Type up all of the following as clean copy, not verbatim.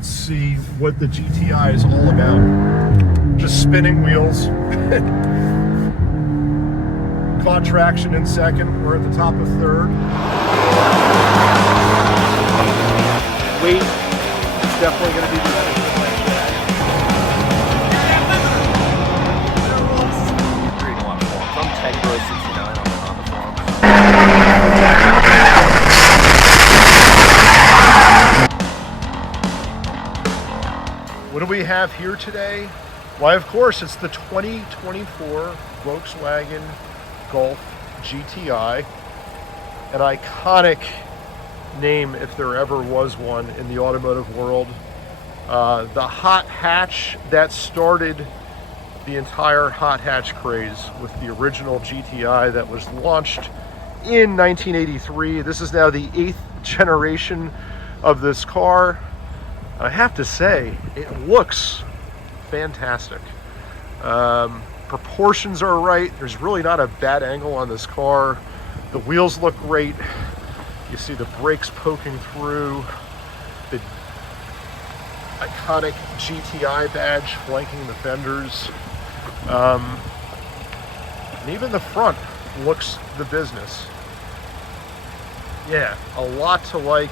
Let's see what the GTI is all about. Just spinning wheels. Caught traction in second. We're at the top of third. Weight is definitely going to be the benefit. What do we have here today? Why, of course, it's the 2024 Volkswagen Golf GTI, an iconic name if there ever was one in the automotive world. The hot hatch that started the entire hot hatch craze with the original GTI that was launched in 1983. This is now the 8th generation of this car. I have to say, it looks fantastic. Proportions are right. There's really not a bad angle on this car. The wheels look great. You see the brakes poking through. The iconic GTI badge flanking the fenders. And even the front looks the business. Yeah, a lot to like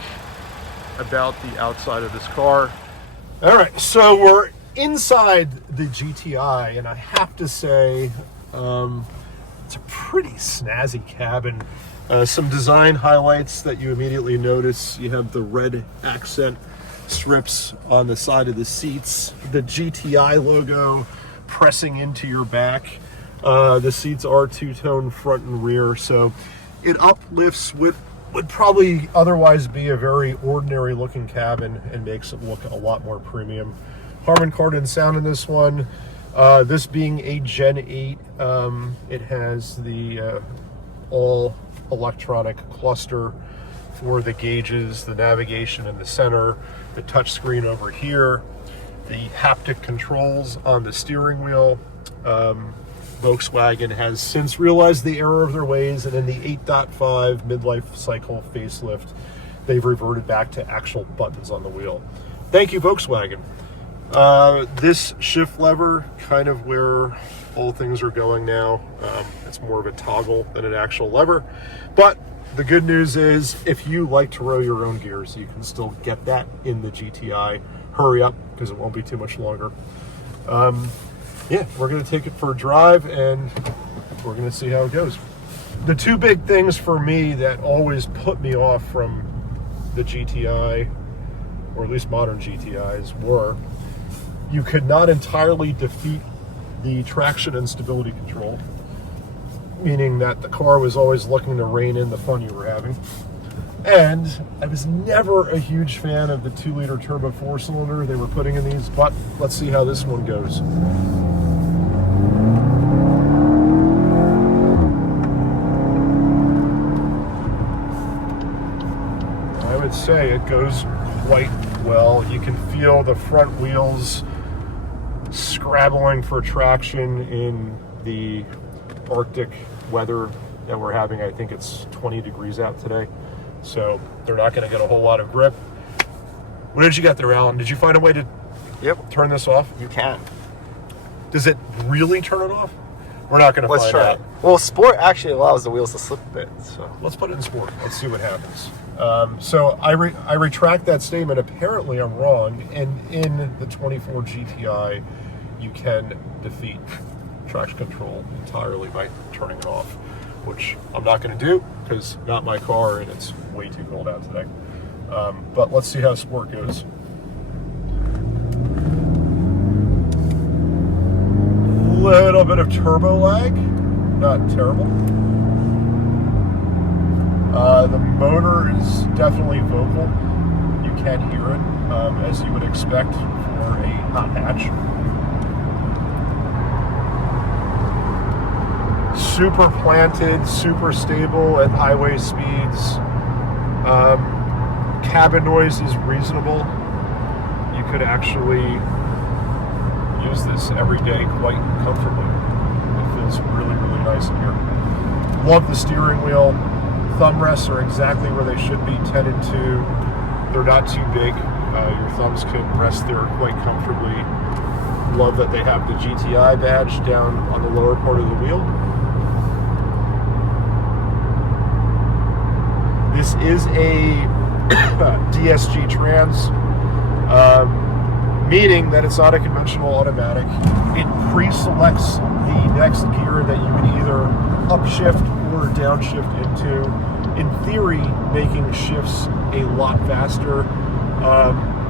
about the outside of this car. All right, so we're inside the GTI, and I have to say, it's a pretty snazzy cabin. Some design highlights that you immediately notice. You have the red accent strips on the side of the seats, the GTI logo pressing into your back. The seats are two-tone front and rear, so it uplifts what would probably otherwise be a very ordinary looking cabin and makes it look a lot more premium. Harman Kardon sound in this one. This being a Gen 8, it has the all electronic cluster for the gauges, the navigation in the center, the touch screen over here, the haptic controls on the steering wheel. Volkswagen has since realized the error of their ways, and in the 8.5 midlife cycle facelift, they've reverted back to actual buttons on the wheel. Thank you, Volkswagen. This shift lever, kind of where all things are going now. It's more of a toggle than an actual lever. But the good news is, if you like to row your own gears, you can still get that in the GTI. Hurry up, because it won't be too much longer. Yeah, we're going to take it for a drive, and we're going to see how it goes. The two big things for me that always put me off from the GTI, or at least modern GTIs, were you could not entirely defeat the traction and stability control, meaning that the car was always looking to rein in the fun you were having. And I was never a huge fan of the 2-liter turbo 4-cylinder they were putting in these, but let's see how this one goes. I would say it goes quite well. You can feel the front wheels scrabbling for traction in the Arctic weather that we're having. I think it's 20 degrees out today, so they're not going to get a whole lot of grip. What did you get there, Alan? Did you find a way to turn this off? You can. Does it really turn it off? We're not going to find out. Well, Sport actually allows the wheels to slip a bit, so let's put it in Sport. Let's see what happens. So I retract that statement. Apparently I'm wrong, and in the 24 GTI you can defeat traction control entirely by turning it off, which I'm not going to do because not my car and it's way too cold out today. But let's see how Sport goes. Little bit of turbo lag, not terrible. The motor is definitely vocal. You can hear it, as you would expect for a hot hatch. Super planted, super stable at highway speeds. Cabin noise is reasonable. You could actually use this every day quite comfortably. It feels really, really nice in here. Love the steering wheel. Thumb rests are exactly where they should be, 10 and 2. They're not too big. Your thumbs can rest there quite comfortably. Love that they have the GTI badge down on the lower part of the wheel. This is a DSG trans, meaning that it's not a conventional automatic. It pre-selects the next gear that you would either upshift or downshift into, in theory making shifts a lot faster,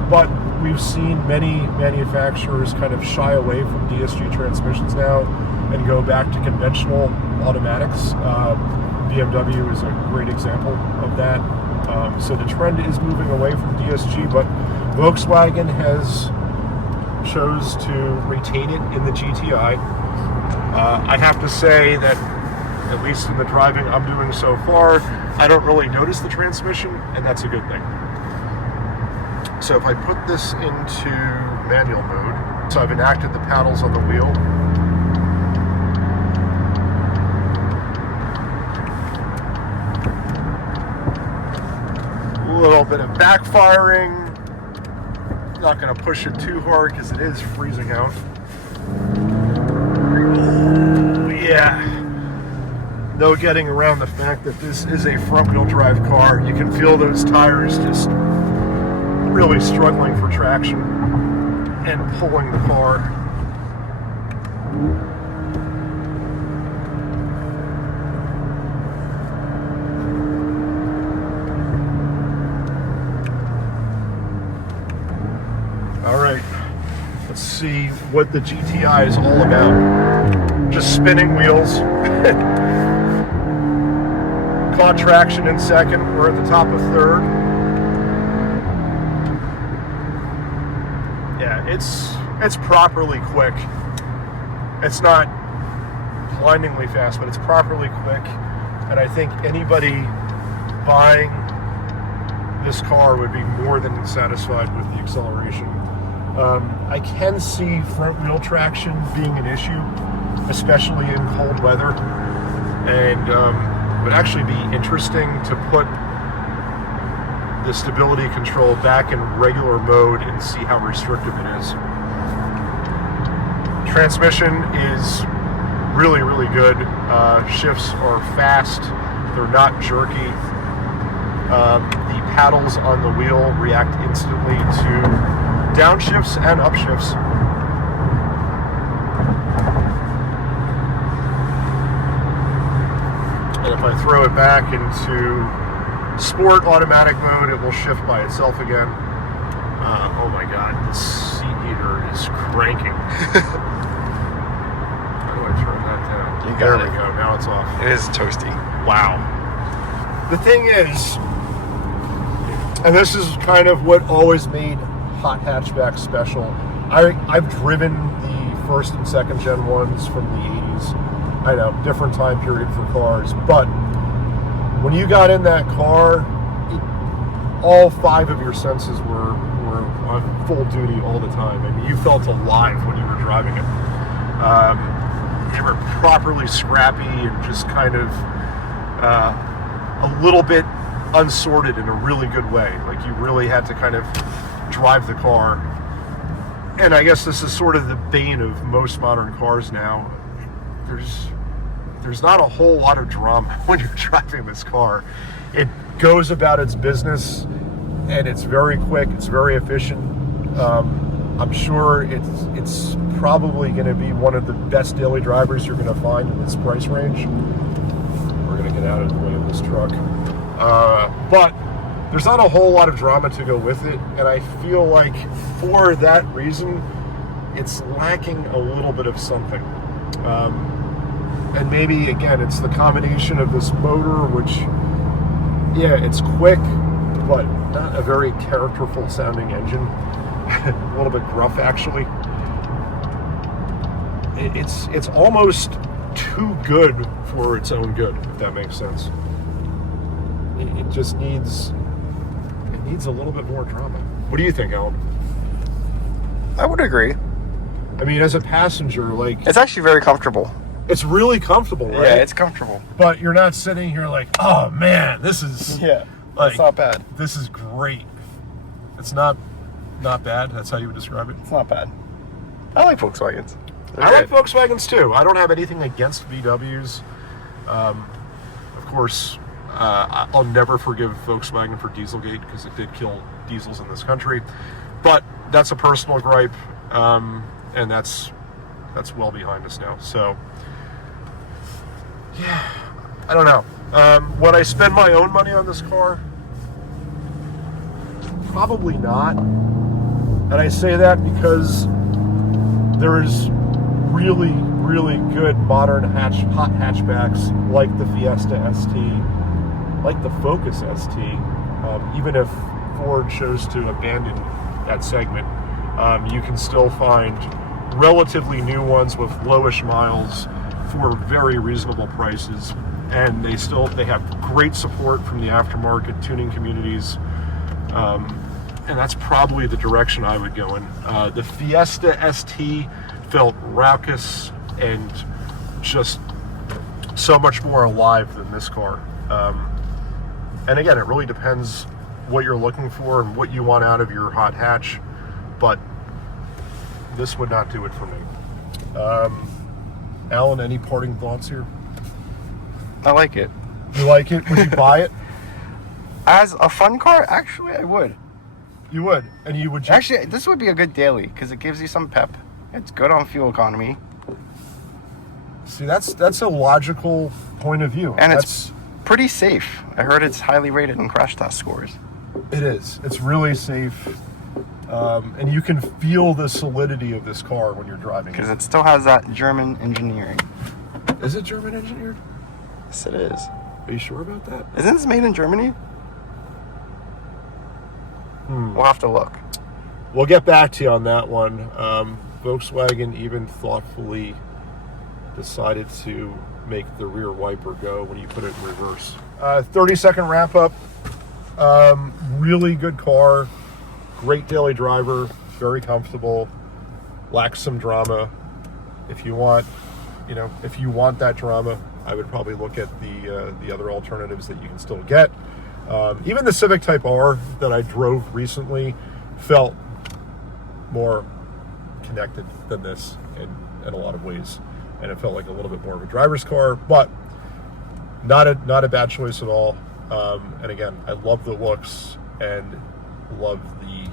but we've seen many manufacturers kind of shy away from DSG transmissions now and go back to conventional automatics. BMW is a great example of that. So the trend is moving away from DSG, but Volkswagen has chose to retain it in the GTI. I have to say that, at least in the driving I'm doing so far, I don't really notice the transmission, and that's a good thing. So if I put this into manual mode, so I've enacted the paddles on the wheel. A little bit of backfiring. Not going to push it too hard because it is freezing out. Oh, yeah. No getting around the fact that this is a front-wheel drive car. You can feel those tires just really struggling for traction and pulling the car. All right, let's see what the GTI is all about. Just spinning wheels. Caught traction in second. We're at the top of third. Yeah, it's properly quick. It's not blindingly fast, but it's properly quick. And I think anybody buying this car would be more than satisfied with the acceleration. I can see front wheel traction being an issue, especially in cold weather, and it would actually be interesting to put the stability control back in regular mode and see how restrictive it is. Transmission is really good. Shifts are fast, they're not jerky. The paddles on the wheel react instantly to downshifts and upshifts. And if I throw it back into sport automatic mode, it will shift by itself again. Oh my god, the seat heater is cranking. How do I turn that down? You got there it. we go, now it's off. It is toasty. Wow. The thing is, and this is kind of what always made hot hatchback special. I've driven the first and second gen ones from the 80s. I know, different time period for cars, but when you got in that car, all five of your senses were on full duty all the time. I mean, you felt alive when you were driving it. They were properly scrappy and just kind of a little bit unsorted in a really good way. Like, you really had to kind of drive the car. And I guess this is sort of the bane of most modern cars now. There's not a whole lot of drama when you're driving this car. It goes about its business, and it's very quick, it's very efficient. I'm sure it's probably going to be one of the best daily drivers you're going to find in this price range. We're going to get out of the way of this truck. But there's not a whole lot of drama to go with it, and I feel like for that reason, it's lacking a little bit of something. And maybe, again, it's the combination of this motor, which, yeah, it's quick, but not a very characterful sounding engine. A little bit gruff, actually. It's almost too good for its own good, if that makes sense. It just needs a little bit more drama. What do you think, Alan? I would agree. I mean, as a passenger, like, It's actually very comfortable. it's really comfortable, right? Yeah, it's comfortable. But you're not sitting here like, oh man, this is Yeah, like, it's not bad. This is great. It's not bad. That's how you would describe it. It's not bad. I like Volkswagens. I like Volkswagens too. I don't have anything against VWs. Of course, I'll never forgive Volkswagen for Dieselgate because it did kill diesels in this country. But that's a personal gripe, and that's well behind us now. So, yeah, I don't know. Would I spend my own money on this car? Probably not. And I say that because there's really, really good modern hot hatchbacks like the Fiesta ST, like the Focus ST. Even if Ford chose to abandon that segment, you can still find relatively new ones with lowish miles for very reasonable prices, and they have great support from the aftermarket tuning communities. And that's probably the direction I would go in. The Fiesta ST felt raucous and just so much more alive than this car. And again, it really depends what you're looking for and what you want out of your hot hatch, but this would not do it for me. Alan, any parting thoughts here? I like it. You like it? Would you buy it? As a fun car, actually, I would. You would, and you would. Actually, this would be a good daily because it gives you some pep. It's good on fuel economy. See, that's a logical point of view, and it's pretty safe. I heard it's highly rated in crash test scores. It is. It's really safe, and you can feel the solidity of this car when you're driving. Because it still has that German engineering. Is it German engineered? Yes, it is. Are you sure about that? Isn't this made in Germany? We'll have to look. We'll get back to you on that one. Volkswagen even thoughtfully decided to make the rear wiper go when you put it in reverse. 30-second wrap up. Really good car. Great daily driver. Very comfortable. Lacks some drama. If you want that drama, I would probably look at the other alternatives that you can still get. Even the Civic Type R that I drove recently felt more connected than this in a lot of ways, and it felt like a little bit more of a driver's car, but not a bad choice at all. And again, I love the looks and love the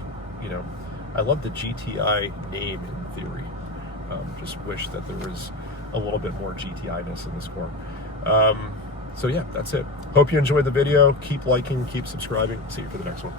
GTI name in theory. Just wish that there was a little bit more GTI-ness in this car. So yeah, that's it. Hope you enjoyed the video. Keep liking, keep subscribing. See you for the next one.